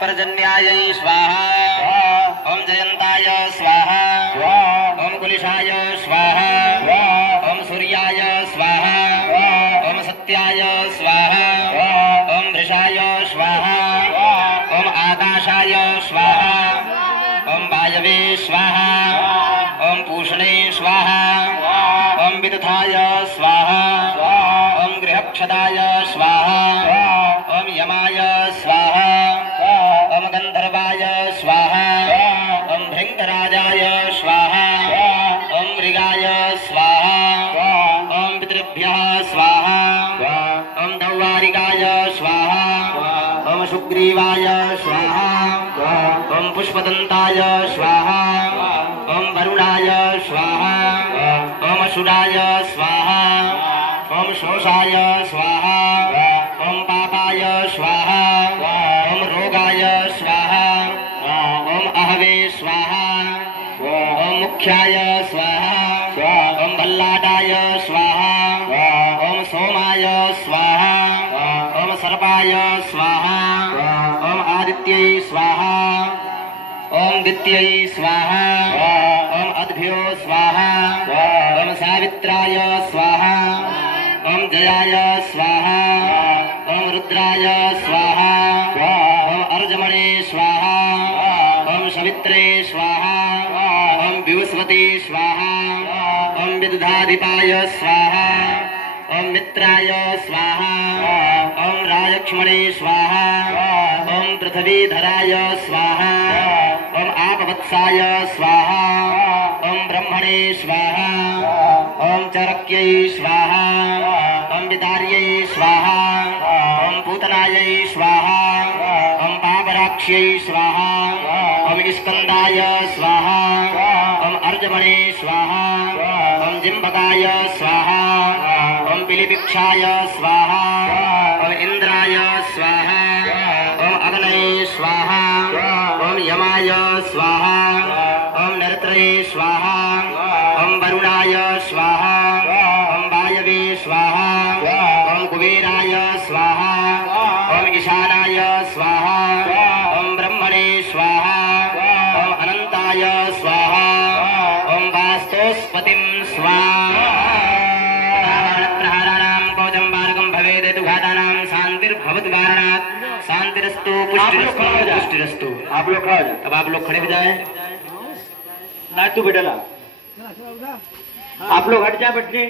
पर्जन्यायै स्वाहा ओम जयंताय स्वाहा ओम कुलिशाय स्वाहा ओम सूर्याय स्वाहा ओम सत्याय स्वाहा ओम वृषाय स्वाहा ओम आकाशाय स्वाहा ओम वायवे स्वाहा ओम पूषणे स्वाहा ओम विदुताय स्वाहा ओम गृहक्षदाय स्वाहा ओम यमाय स्वाहा ओम गंधर्वाय स्वाहा ओम भृंगराजाय स्वाहा ओम मृगाय स्वाहा ओम पितृभ्यः स्वाहा ओम दौवारिकाय स्वाहा ओम सुग्रीवाय स्वाहा ओम पुष्पदंताय स्वाहा ओम वरुणाय स्वाहा ओम असुराय स्वाहा ओम शोषाय स्वाहा ओम पापाय स्वाहा ओम रोगाय स्वाहा ओम अहवे स्वाहा ओम मुख्याय स्वाहा ओम भल्लाटाय स्वाहा ओम सोमाय स्वाहा ओम सर्पाय स्वाहा ओम आदित्यै स्वाहा ओम दित्यै स्वाहा ओम अद्भ्यो स्वाहा ओम सावित्राय स्वाहा ओम जयाय स्वाहा ओम रुद्राय स्वाहा ओम अर्जमणे स्वाहा ओम सवित्रे स्वाहा ओम विवस्वती स्वाहा ओम विदुधाधिपाय स्वाहा ओम मित्राय स्वाहा ओम राजक्ष्मणे स्वाहा ओम पृथ्वीधराय स्वाहा ओम आपवत्साय स्वाहा ओम ब्रह्मणे स्वाहा ओम चरक्यै स्वाहा ओम विदार्यै स्वाहा ओम पूतनायै स्वाहा ओम पापराक्ष्यै स्वाहा ओम स्कंदाय स्वाहा ओम अर्जमणे स्वाहा ओम जिम्बकाय स्वाहा ओम पिलिपिक्षाय स्वाहा ओम इंद्राय स्वाहा ओम अग्नये स्वाहा ओम यमाय स्वाहा ओम नरत्रये स्वाहा ओम वरुणाय स्वाहा ओम वायवे स्वाहा ओम कुबेराय स्वाहा ओम ईशानाय स्वाहा ओम ब्रह्मणे स्वाहा ओम अनंताय स्वाहा ओम वास्तोस्पतिं स्वाहा प्रहाराणां कवचं मार्गं भवेदेतु घातानां शांतिर्भवतु कारणात् शांतिरस्तु पुष्टिरस्तु पुष्टिरस्तु। आप लोग खड़े हो जाओ। अब आप लोग खड़े हो जाए। ना तू बेटा ला। आप लोग हट जा बैठने।